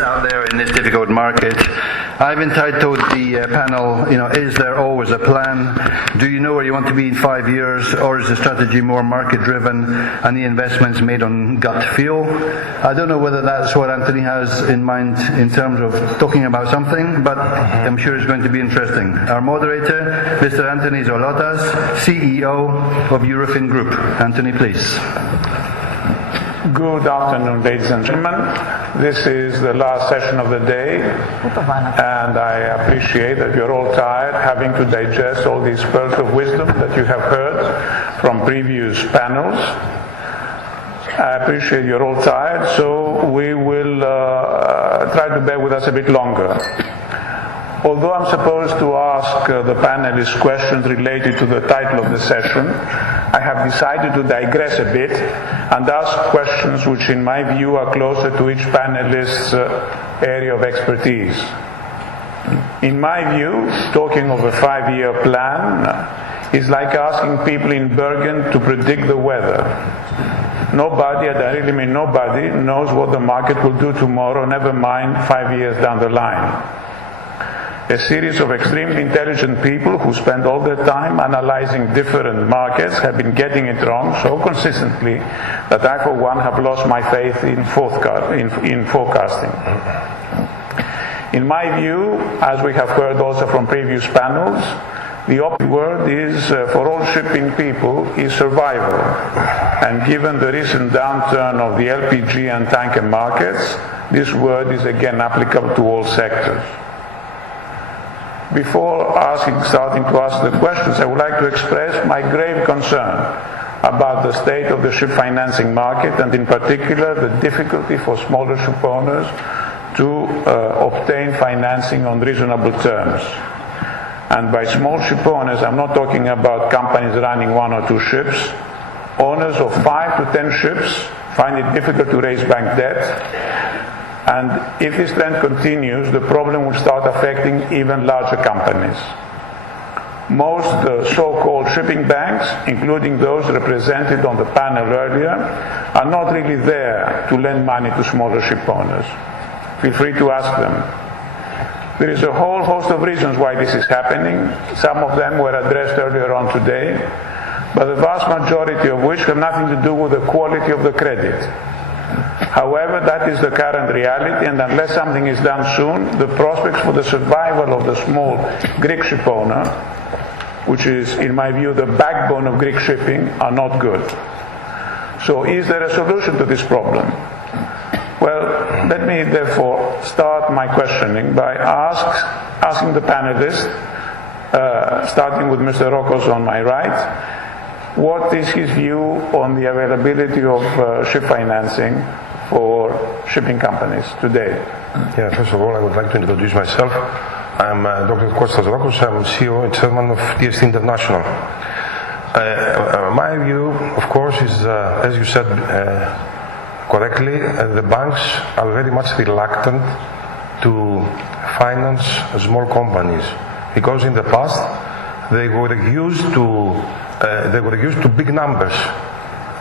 out there in this difficult market. I've entitled the panel, is there always a plan? Do you know where you want to be in 5 years, or is the strategy more market-driven and the investments made on gut feel? I don't know whether that's what Anthony has in mind in terms of talking about something, but I'm sure it's going to be interesting. Our moderator, Mr. Anthony Zolotas, CEO of Eurofin Group. Anthony, please. Good afternoon, ladies and gentlemen. This is the last session of the day, and I appreciate that you're all tired having to digest all these pearls of wisdom that you have heard from previous panels. I appreciate you're all tired, so we will try to bear with us a bit longer. Although I'm supposed to ask the panelists questions related to the title of the session, I have decided to digress a bit and ask questions which in my view are closer to each panelist's area of expertise. In my view, talking of a 5-year plan is like asking people in Bergen to predict the weather. Nobody, and I really mean nobody, knows what the market will do tomorrow, never mind 5 years down the line. A series of extremely intelligent people who spend all their time analyzing different markets have been getting it wrong so consistently that I, for one, have lost my faith in forecasting. In my view, as we have heard also from previous panels, the operative word is, for all shipping people, is survival. And given the recent downturn of the LPG and tanker markets, this word is again applicable to all sectors. Before starting to ask the questions, I would like to express my grave concern about the state of the ship financing market, and in particular the difficulty for smaller ship owners to obtain financing on reasonable terms. And by small ship owners, I'm not talking about companies running 1 or 2 ships. Owners of 5 to 10 ships find it difficult to raise bank debt. And if this trend continues, the problem will start affecting even larger companies. Most so-called shipping banks, including those represented on the panel earlier, are not really there to lend money to smaller ship owners. Feel free to ask them. There is a whole host of reasons why this is happening. Some of them were addressed earlier on today, but the vast majority of which have nothing to do with the quality of the credit. However, that is the current reality, and unless something is done soon, the prospects for the survival of the small Greek ship owner, which is, in my view, the backbone of Greek shipping, are not good. So is there a solution to this problem? Well, let me therefore start my questioning by asking the panelists, starting with Mr. Rokkos on my right, what is his view on the availability of ship financing for shipping companies today? Yeah, first of all, I would like to introduce myself. I'm Dr. Coustas Rokkos. I'm CEO and Chairman of TST International. My view, of course, is, as you said correctly, the banks are very much reluctant to finance small companies because in the past they were used to big numbers.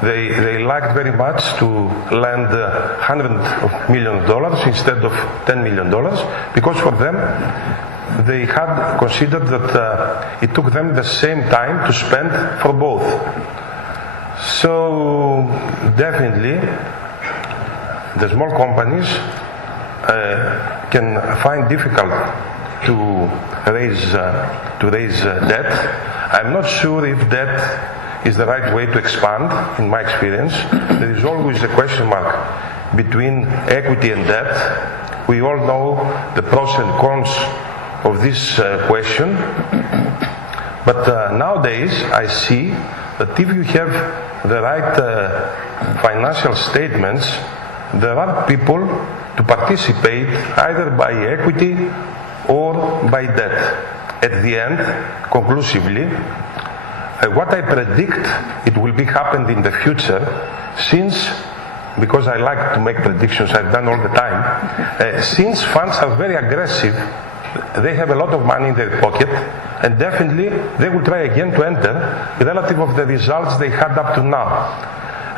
They liked very much to lend $100 million instead of $10 million because for them they had considered that it took them the same time to spend for both. So definitely the small companies can find difficult to raise debt. I'm not sure if debt is the right way to expand. In my experience, there is always a question mark between equity and debt. We all know the pros and cons of this question. But nowadays, I see that if you have the right financial statements, there are people to participate either by equity or by debt. At the end, conclusively, what I predict it will be happened in the future, because I like to make predictions, I've done all the time, since funds are very aggressive, they have a lot of money in their pocket, and definitely they will try again to enter relative of the results they had up to now.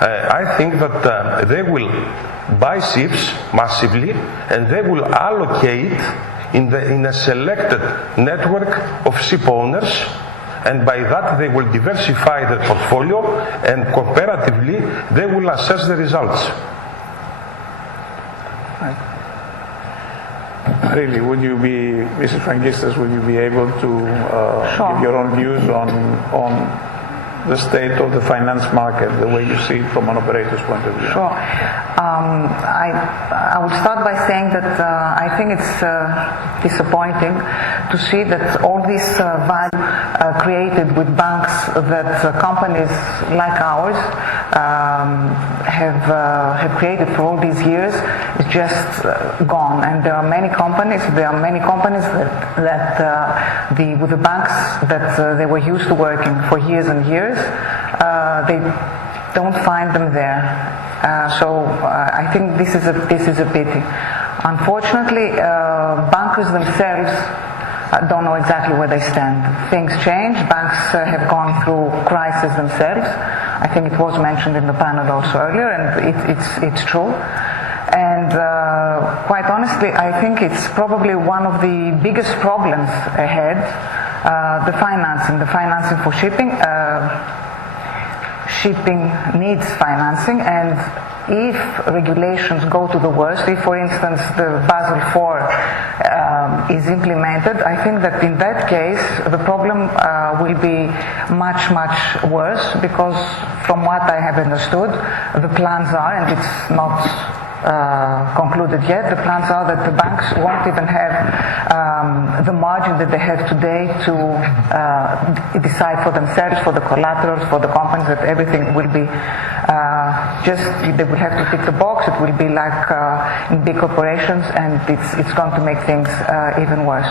I think that they will buy ships massively, and they will allocate in a selected network of ship owners, and by that they will diversify their portfolio, and comparatively they will assess the results. Really, would you be, Mrs. Frangistas, would you be able to Sure. give your own views on the state of the finance market, the way you see it from an operator's point of view? Sure. I would start by saying that I think it's disappointing to see that all this value created with banks that companies like ours have created for all these years is just gone. And there are many companies that with the banks that they were used to working for years and years, they don't find them there. So I think this is a pity. Unfortunately, bankers themselves don't know exactly where they stand. Things change. Banks have gone through crisis themselves. I think it was mentioned in the panel also earlier, and it's true. And quite honestly, I think it's probably one of the biggest problems ahead. The financing for shipping. Shipping needs financing, and if regulations go to the worst, if for instance the Basel IV is implemented, I think that in that case the problem will be much worse, because from what I have understood, the plans are, and it's not concluded yet, the plans are that the banks won't even have the margin that they have today to decide for themselves, for the collaterals, for the companies, that everything will be they will have to tick the box. It will be like in big corporations, and it's going to make things even worse.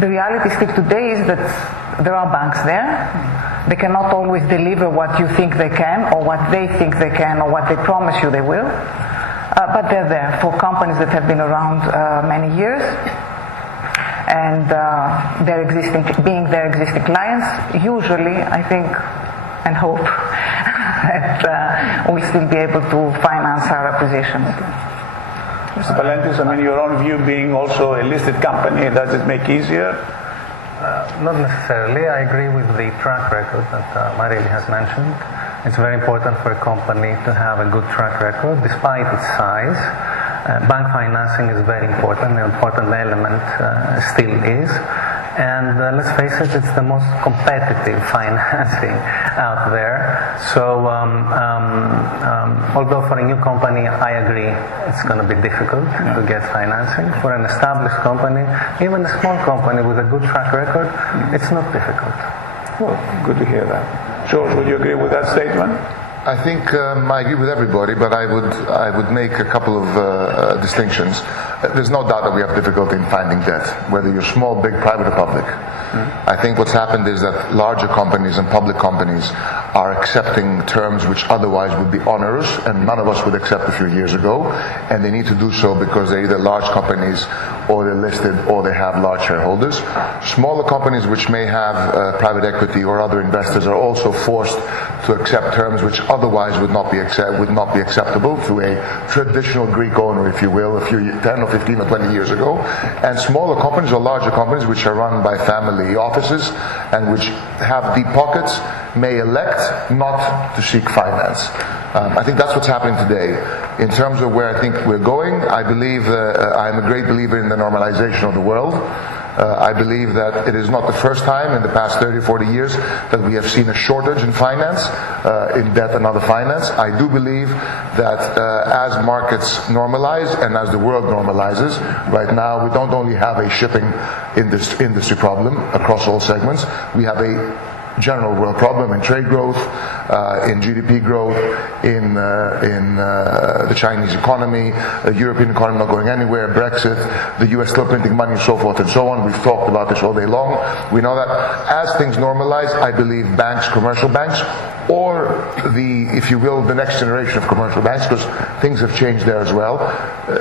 The reality still today is that there are banks there. They cannot always deliver what you think they can, or what they think they can, or what they promise you they will. But they're there for companies that have been around many years, and being their existing clients, usually, I think, and hope that we'll still be able to finance our acquisitions. Mr. Valentis, I mean, your own view being also a listed company, does it make easier? Not necessarily. I agree with the track record that Marili has mentioned. It's very important for a company to have a good track record, despite its size. Bank financing is very important, an important element still is. And let's face it, it's the most competitive financing out there. So although for a new company, I agree, it's going to be difficult to get financing. For an established company, even a small company with a good track record, it's not difficult. Well, good to hear that. George, would you agree with that statement? I think I agree with everybody, but I would make a couple of distinctions. There's no doubt that we have difficulty in finding debt, whether you're small, big, private or public. I think what's happened is that larger companies and public companies are accepting terms which otherwise would be onerous, and none of us would accept a few years ago, and they need to do so because they're either large companies or they're listed or they have large shareholders. Smaller companies which may have private equity or other investors are also forced to accept terms which otherwise would not be acceptable to a traditional Greek owner, if you will, 10 or 15 or 20 years ago. And smaller companies or larger companies which are run by family offices and which have deep pockets may elect not to seek finance. I think that's what's happening today. In terms of where I think we're going, I believe I'm a great believer in the normalization of the world. I believe that it is not the first time in the past 30 or 40 years that we have seen a shortage in finance, in debt and other finance. I do believe that as markets normalize and as the world normalizes, right now we don't only have a shipping industry problem across all segments, we have a general world problem in trade growth, in GDP growth, in the Chinese economy, the European economy not going anywhere, Brexit, the US still printing money, and so forth and so on. We've talked about this all day long. We know that as things normalize, I believe banks, commercial banks, or if you will, the next generation of commercial banks, because things have changed there as well.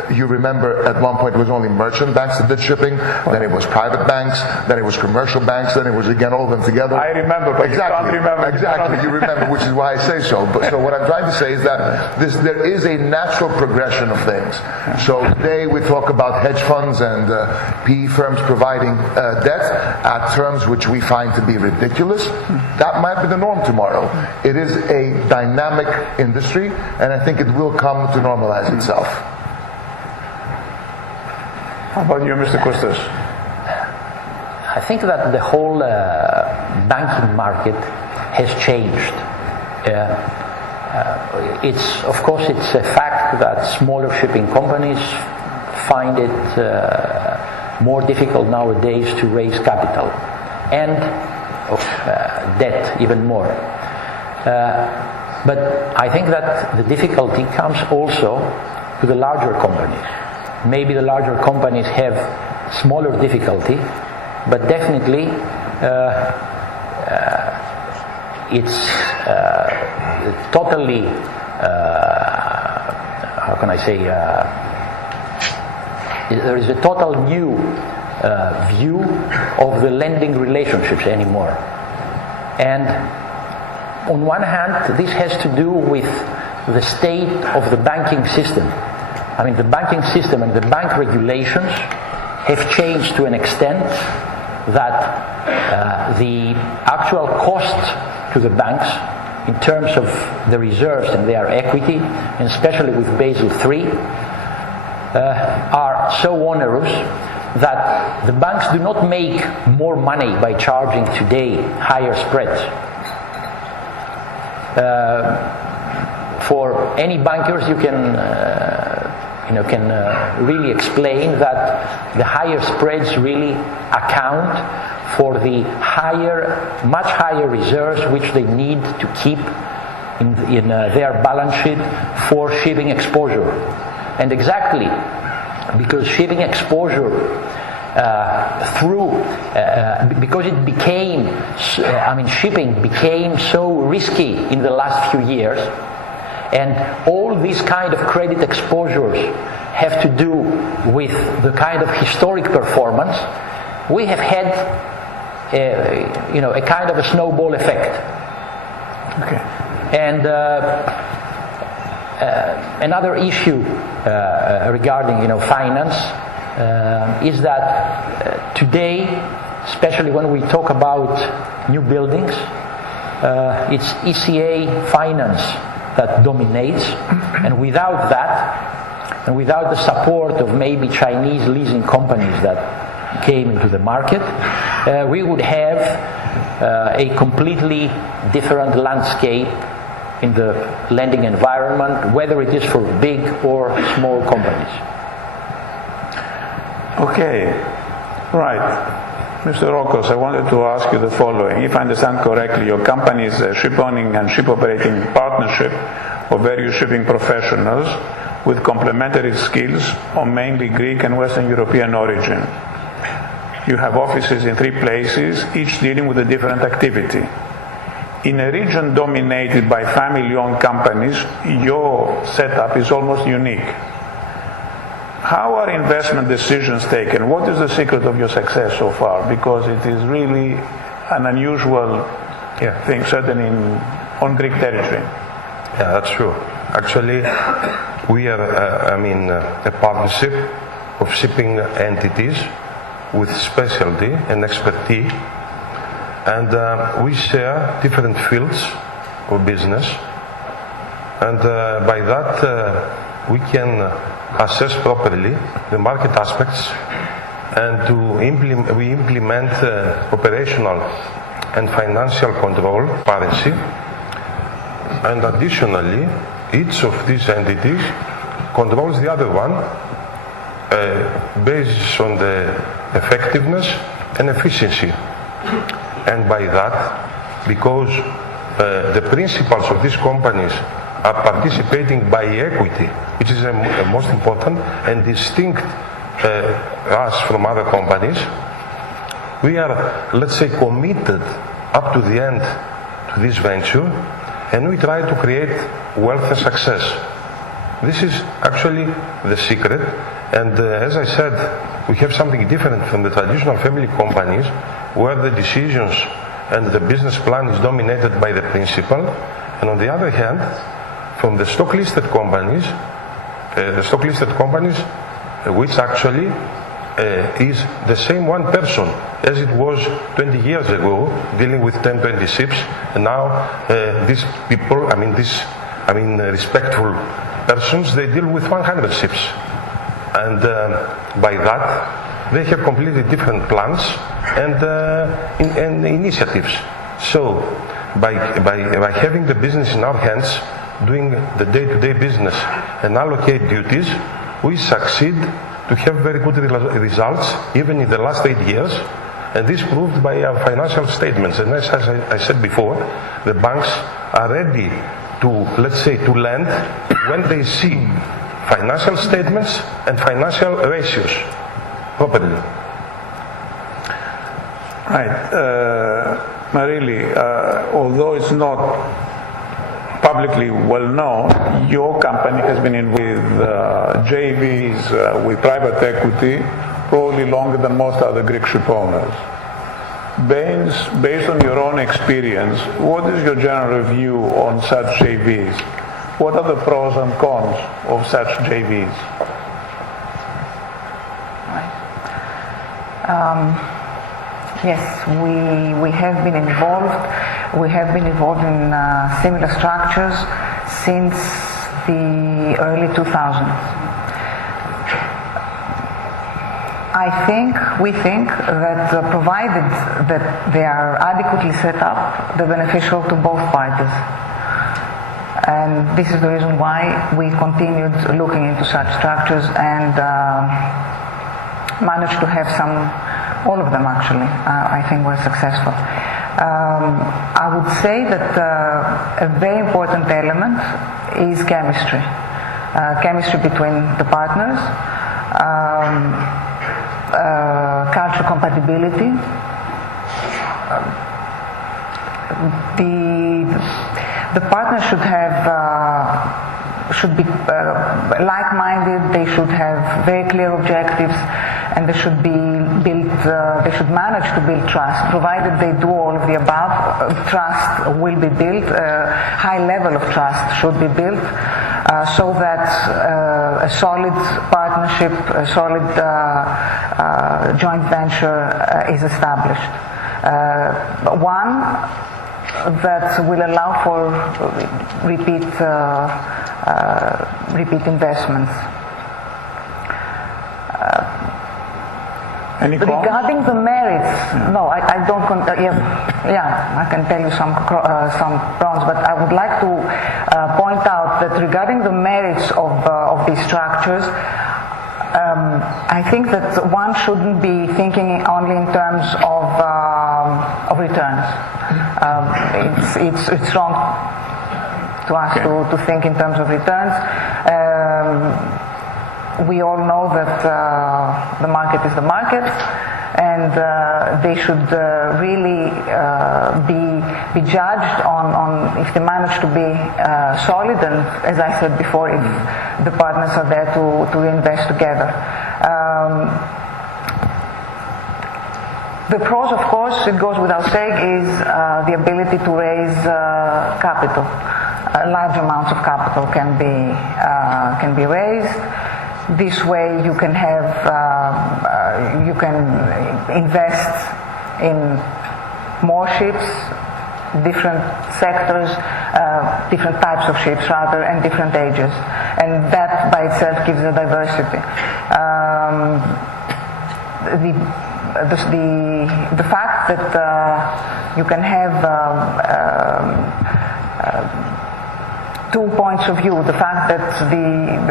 You remember at one point it was only merchant banks that did shipping, then it was private banks, then it was commercial banks, then it was again all of them together. I remember, but exactly. you can't remember. Exactly, you remember. which is why I say so. But so what I'm trying to say is that there is a natural progression of things. So today we talk about hedge funds and PE firms providing debt at terms which we find to be ridiculous. That might be the norm tomorrow. It is a dynamic industry, and I think it will come to normalize itself. How about you, Mr. Coustas? I think that the whole banking market has changed. Of course, it's a fact that smaller shipping companies find it more difficult nowadays to raise capital and debt even more. But I think that the difficulty comes also to the larger companies. Maybe the larger companies have smaller difficulty, but definitely it's totally, how can I say, there is a total new view of the lending relationships anymore. And on one hand, this has to do with the state of the banking system. I mean, the banking system and the bank regulations have changed to an extent that the actual cost to the banks in terms of the reserves and their equity, and especially with Basel III, are so onerous that the banks do not make more money by charging today higher spreads. For any bankers, you can really explain that the higher spreads really account for the much higher reserves which they need to keep in their balance sheet for shipping exposure. And exactly because shipping exposure because it became, shipping became so risky in the last few years, and all these kind of credit exposures have to do with the kind of historic performance. We have had a kind of a snowball effect. Okay. And another issue regarding finance is that today, especially when we talk about new buildings, it's ECA finance that dominates, and without that, and without the support of maybe Chinese leasing companies that came into the market, we would have a completely different landscape in the lending environment, whether it is for big or small companies. Okay, right. Mr. Rokkos, I wanted to ask you the following. If I understand correctly, your company is a ship owning and ship operating partnership of various shipping professionals with complementary skills of mainly Greek and Western European origin. You have offices in 3 places, each dealing with a different activity. In a region dominated by family-owned companies, your setup is almost unique. How are investment decisions taken? What is the secret of your success so far? Because it is really an unusual thing, certainly on Greek territory. Yeah, that's true. Actually, we are, a partnership of shipping entities with specialty and expertise, and we share different fields of business, and by that we can assess properly the market aspects, and we implement operational and financial control, transparency, and additionally each of these entities controls the other one based on the effectiveness and efficiency. And by that, because the principals of these companies are participating by equity, which is the most important and distinct us from other companies, we are, let's say, committed up to the end to this venture, and we try to create wealth and success. This is actually the secret, and as I said, we have something different from the traditional family companies, where the decisions and the business plan is dominated by the principal, And on the other hand, from the stock-listed companies, which actually is the same one person as it was 20 years ago, dealing with 10, 20 ships, and now these people, respectful persons, they deal with 100 ships. And by that, they have completely different plans and initiatives. So, by having the business in our hands, doing the day-to-day business and allocate duties, we succeed to have very good results, even in the last 8 years, and this proved by our financial statements. And as I said before, the banks are ready to, let's say, to lend when they see financial statements and financial ratios properly. Right. Marili, although it's not publicly well known, your company has been in with JVs with private equity probably longer than most other Greek ship owners. Based on your own experience, what is your general view on such JVs? What are the pros and cons of such JVs? Yes, we have been involved. We have been involved in similar structures since the early 2000s. We think that provided that they are adequately set up, they're beneficial to both parties. And this is the reason why we continued looking into such structures and managed to have all of them actually, I think were successful. I would say that a very important element is chemistry. Chemistry between the partners, cultural compatibility. The partners should be like-minded. They should have very clear objectives, and they should be built. They should manage to build trust. Provided they do all of the above, trust will be built. A high level of trust should be built, so that a solid partnership, a solid joint venture is established. One that will allow for repeat investments. Regarding the merits, no, I don't. I can tell you some pros, but I would like to point out that regarding the merits of these structures, I think that one shouldn't be thinking only in terms of returns. It's wrong to us to think in terms of returns. We all know that the market is the market, and they should really be judged on if they manage to be solid, and as I said before, if the partners are there to invest together. The pros, of course, it goes without saying, is the ability to raise capital. Large amounts of capital can be raised. This way, you can invest in more ships, different sectors, different types of ships rather, and different ages, and that by itself gives a diversity. The fact that you can have two points of view, the fact that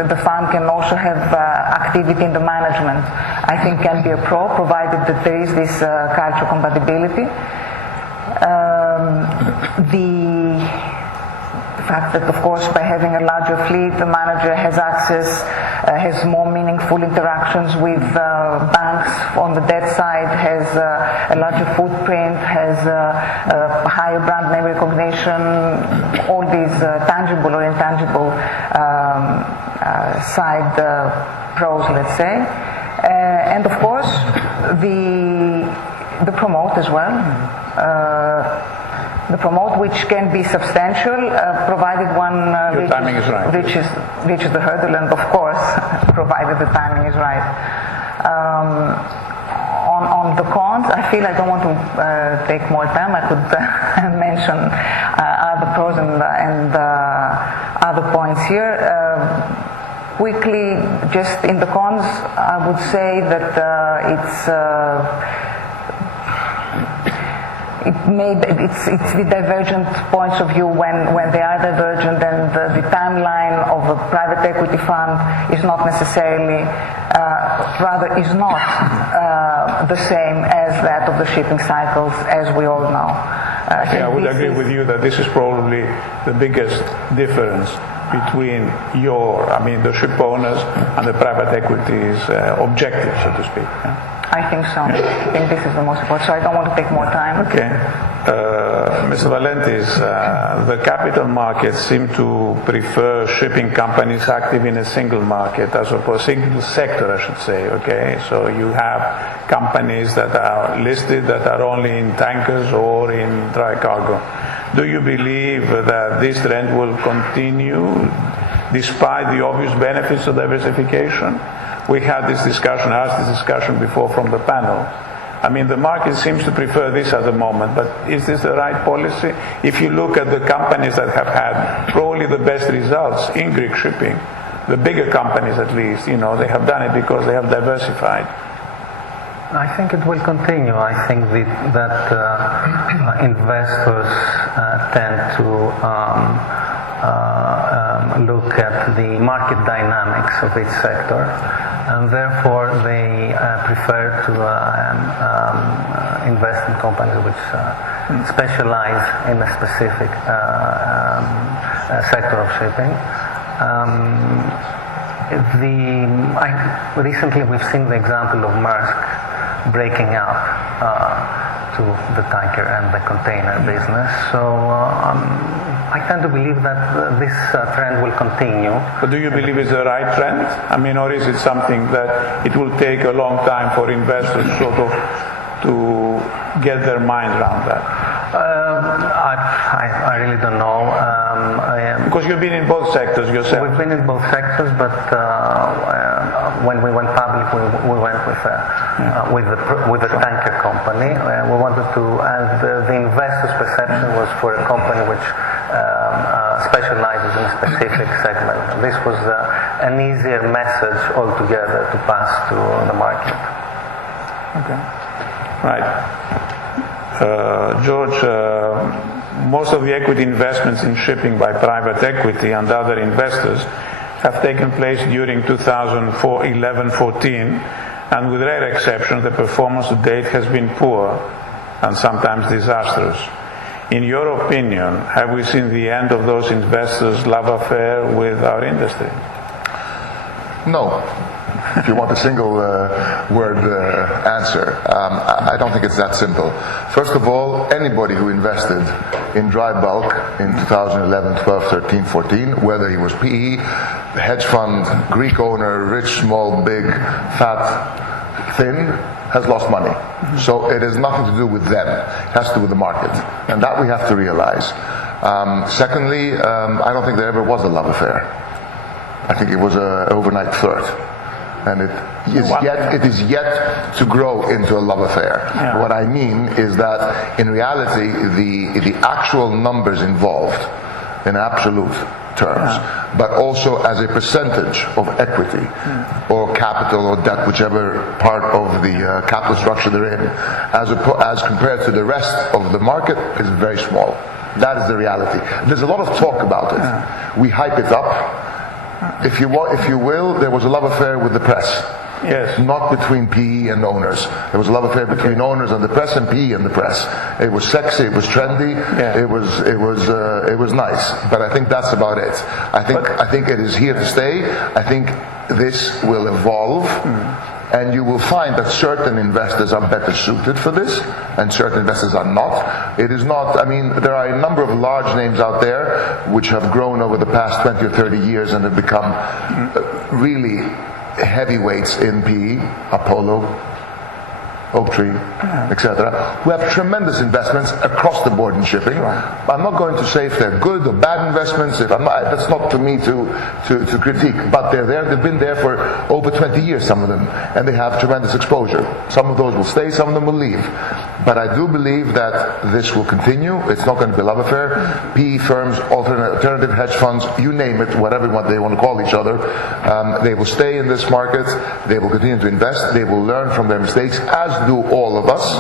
the fund can also have activity in the management, I think can be a pro, provided that there is this cultural compatibility. The fact that, of course, by having a larger fleet, the manager has access, has more meaningful interactions with banks on the debt side, has a larger footprint, has a higher brand name recognition, all these tangible or intangible side pros, let's say. And of course, the promote as well. The promote, which can be substantial, provided one Your timing is right. reaches the hurdle, and of course, provided the timing is right. On the cons, I feel I don't want to take more time. I could mention other pros and other points here. Quickly, just in the cons, I would say that it's the divergent points of view when they are divergent, and the timeline of a private equity fund is not necessarily, rather is not the same as that of the shipping cycles, as we all know. I would agree with you that this is probably the biggest difference between the ship owners and the private equity's objective, so to speak. I think so. I think this is the most important. So I don't want to take more time. Okay. Mr. Valentis, the capital markets seem to prefer shipping companies active in a single market, as opposed single sector, I should say. Okay. So you have companies that are listed that are only in tankers or in dry cargo. Do you believe that this trend will continue despite the obvious benefits of diversification? We had this discussion, asked this discussion before from the panel. I mean, the market seems to prefer this at the moment, but is this the right policy? If you look at the companies that have had probably the best results in Greek shipping, the bigger companies at least, they have done it because they have diversified. I think it will continue. I think that investors tend to look at the market dynamics of each sector, and therefore they prefer to invest in companies which specialize in a specific sector of shipping. Recently we've seen the example of Maersk breaking up to the tanker and the container business. So I tend to believe that this trend will continue. But do you believe it's the right trend? I mean, or is it something that it will take a long time for investors sort of to get their mind around that? I really don't know. Because you've been in both sectors yourself. We've been in both sectors, but when we went public, we went with a tanker company. We wanted to, and the investor's perception was for a company which specializes in a specific segment. This was an easier message altogether to pass to the market. Okay. Right. George, most of the equity investments in shipping by private equity and other investors have taken place during 2011-14, and with rare exceptions, the performance to date has been poor and sometimes disastrous. In your opinion, have we seen the end of those investors' love affair with our industry? No. If you want a single word answer, I don't think it's that simple. First of all, anybody who invested in dry bulk in 2011, 12, 13, 14, whether he was PE, hedge fund, Greek owner, rich, small, big, fat, thin, has lost money. So it has nothing to do with them. It has to do with the market. And that we have to realize. Secondly, I don't think there ever was a love affair. I think it was an overnight flirt. And it is yet to grow into a love affair. Yeah. What I mean is that in reality, the actual numbers involved in absolute terms, but also as a percentage of equity or capital or debt, whichever part of the capital structure they're in, as compared to the rest of the market, is very small. That is the reality. There's a lot of talk about it. We hype it up. If you will, there was a love affair with the press. Yes. Not between PE and owners. There was a love affair between owners and the press, and PE and the press. It was sexy, it was trendy, it was nice. But I think that's about it. I think it is here to stay. I think this will evolve. And you will find that certain investors are better suited for this, and certain investors are not. It is not, there are a number of large names out there which have grown over the past 20 or 30 years and have become really heavyweights in PE. Apollo, Oaktree, etc., who have tremendous investments across the board in shipping. I'm not going to say if they're good or bad investments. That's not for me to critique. But they're there. They've been there for over 20 years, some of them, and they have tremendous exposure. Some of those will stay, some of them will leave. But I do believe that this will continue. It's not going to be a love affair. PE firms, alternative hedge funds, you name it, whatever they want to call each other, they will stay in this market. They will continue to invest. They will learn from their mistakes, as do all of us,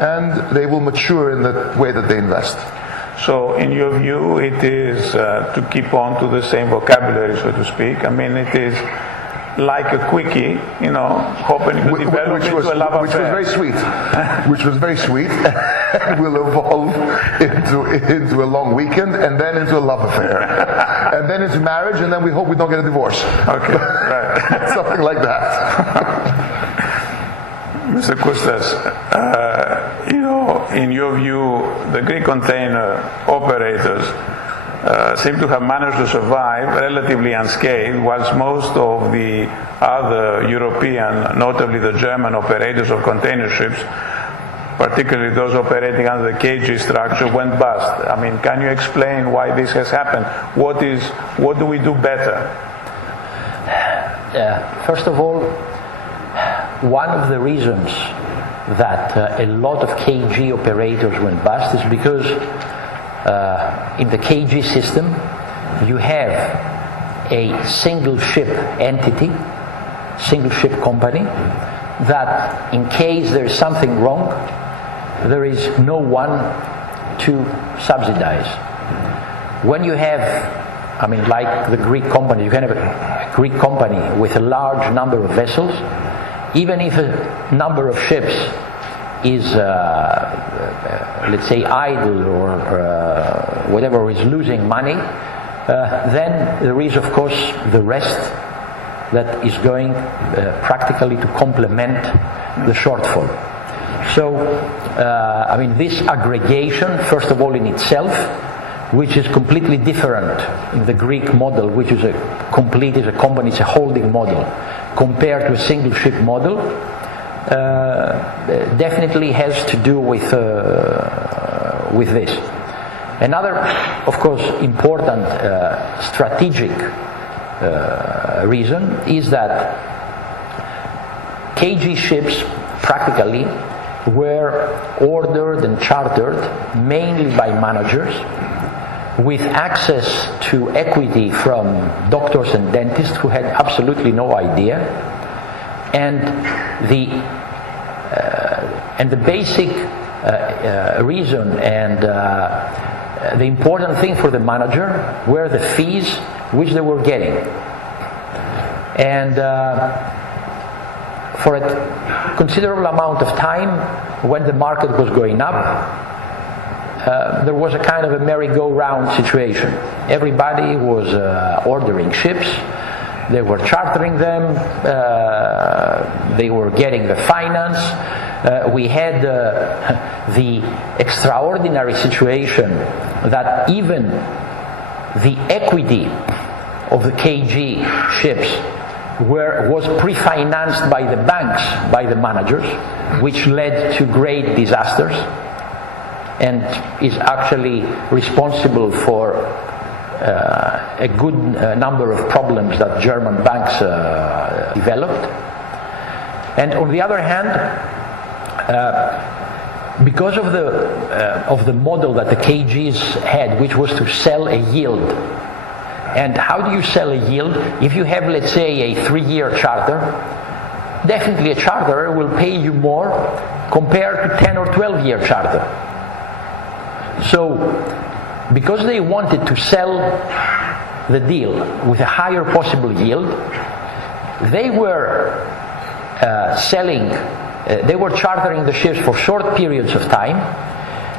and they will mature in the way that they invest. So, in your view, it is, to keep on to the same vocabulary, so to speak, I mean, it is like a quickie, hoping to develop into a love affair. Which was very sweet. Which was very sweet. Will evolve into a long weekend, and then into a love affair. And then into marriage, and then we hope we don't get a divorce. Okay, right. Something like that. Mr. Coustas, in your view, the Greek container operators seem to have managed to survive relatively unscathed, whilst most of the other European, notably the German operators of container ships, particularly those operating under the KG structure, went bust. I mean, can you explain why this has happened? What do we do better? First of all, one of the reasons that a lot of KG operators went bust is because in the KG system you have a single ship entity, single ship company, that in case there is something wrong, there is no one to subsidize. When you have, like the Greek company, you can have a Greek company with a large number of vessels. Even if a number of ships is, let's say, idle or whatever, is losing money, then there is, of course, the rest that is going practically to complement the shortfall. So, this aggregation, first of all, in itself, which is completely different in the Greek model, which is a company, it's a holding model, compared to a single ship model, definitely has to do with this. Another, of course, important strategic reason is that KG ships practically were ordered and chartered mainly by managers with access to equity from doctors and dentists who had absolutely no idea, and the basic reason and the important thing for the manager were the fees which they were getting. And for a considerable amount of time, when the market was going up, there was a kind of a merry-go-round situation. Everybody was ordering ships, they were chartering them, they were getting the finance. We had the extraordinary situation that even the equity of the KG ships was pre-financed by the banks, by the managers, which led to great disasters and is actually responsible for a good number of problems that German banks developed. And on the other hand, because of the model that the KGs had, which was to sell a yield. And how do you sell a yield? If you have, let's say, a 3-year charter, definitely a charterer will pay you more compared to 10 or 12-year charter. So, because they wanted to sell the deal with a higher possible yield, they were they were chartering the ships for short periods of time,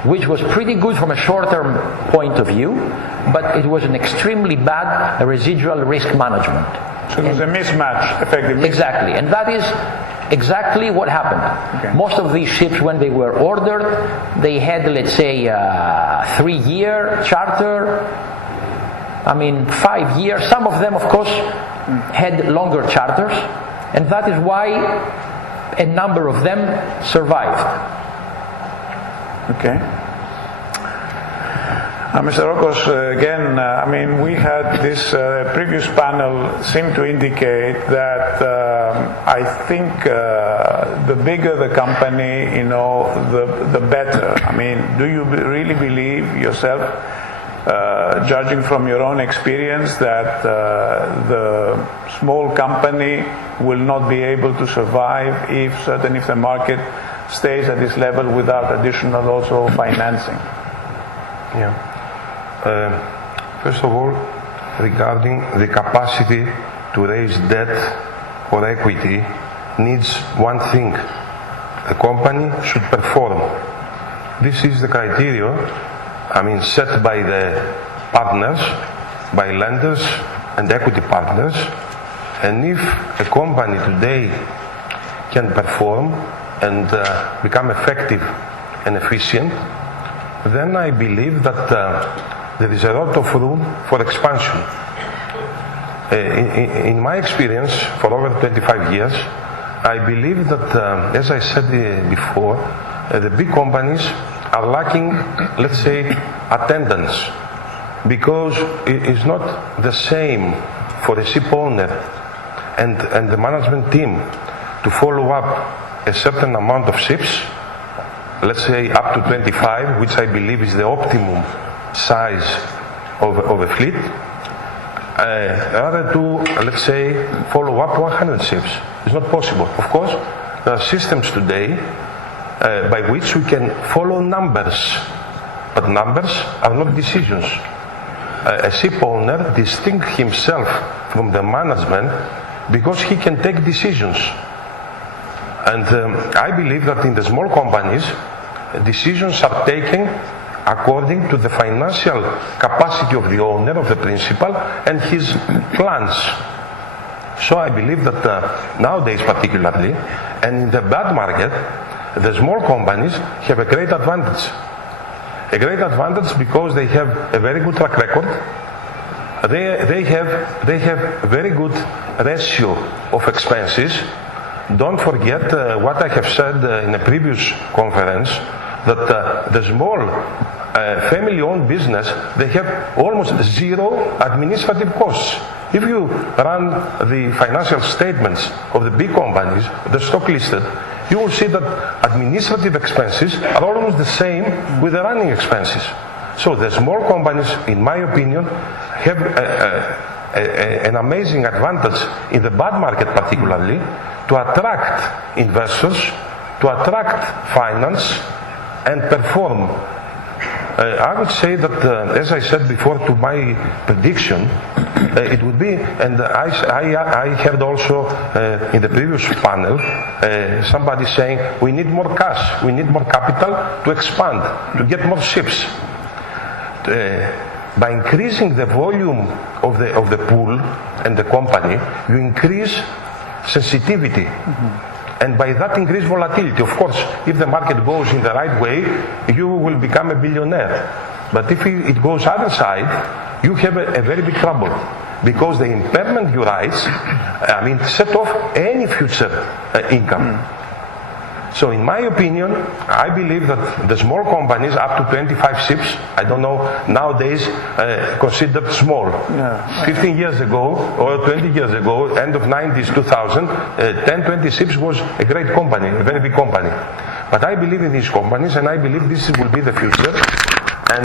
which was pretty good from a short-term point of view, but it was an extremely bad residual risk management. So it was a mismatch, effectively. Exactly, and that is exactly what happened. Okay. Most of these ships, when they were ordered, they had, let's say, a 3-year charter, 5 years. Some of them, of course, had longer charters, and that is why a number of them survived. Okay. Mr. Rokkos, again, I mean, we had this previous panel seem to indicate that I think the bigger the company, you know, the better. I mean, do you really believe yourself, judging from your own experience, that the small company will not be able to survive if the market stays at this level without additional also financing? Yeah. First of all, regarding the capacity to raise debt or equity, needs one thing: the company should perform. This is the criteria, I mean, set by the partners, by lenders and equity partners. And if a company today can perform and become effective and efficient, then I believe that there is a lot of room for expansion. In my experience, for over 25 years, I believe that, as I said before, the big companies are lacking, let's say, attendance, because it is not the same for a ship owner and the management team to follow up a certain amount of ships, let's say up to 25, which I believe is the optimum size of a fleet, rather to, let's say, follow up 100 ships. It's not possible. Of course, there are systems today by which we can follow numbers, but numbers are not decisions. A ship owner distinguishes himself from the management because he can take decisions. And I believe that in the small companies, decisions are taken according to the financial capacity of the owner, of the principal, and his plans. So I believe that nowadays particularly, and in the bad market, the small companies have a great advantage. A great advantage because they have a very good track record. They have a very good ratio of expenses. Don't forget what I have said in a previous conference, that the small family-owned business, they have almost zero administrative costs. If you run the financial statements of the big companies, the stock listed, you will see that administrative expenses are almost the same with the running expenses. So the small companies, in my opinion, have an amazing advantage in the bad market particularly, to attract investors, to attract finance, and perform. I would say that, as I said before, to my prediction, it would be, and I heard also in the previous panel, somebody saying, we need more cash, we need more capital to expand, to get more ships. By increasing the volume of the pool and the company, you increase sensitivity. And by that increase volatility. Of course, if the market goes in the right way, you will become a billionaire. But if it goes other side, you have a very big trouble. Because the impairment you rise, I mean, set off any future income. So in my opinion, I believe that the small companies up to 25 ships, I don't know, nowadays considered small. 15 years ago or 20 years ago, end of 90s, 2000, 10, 20 ships was a great company, a very big company. But I believe in these companies and I believe this will be the future.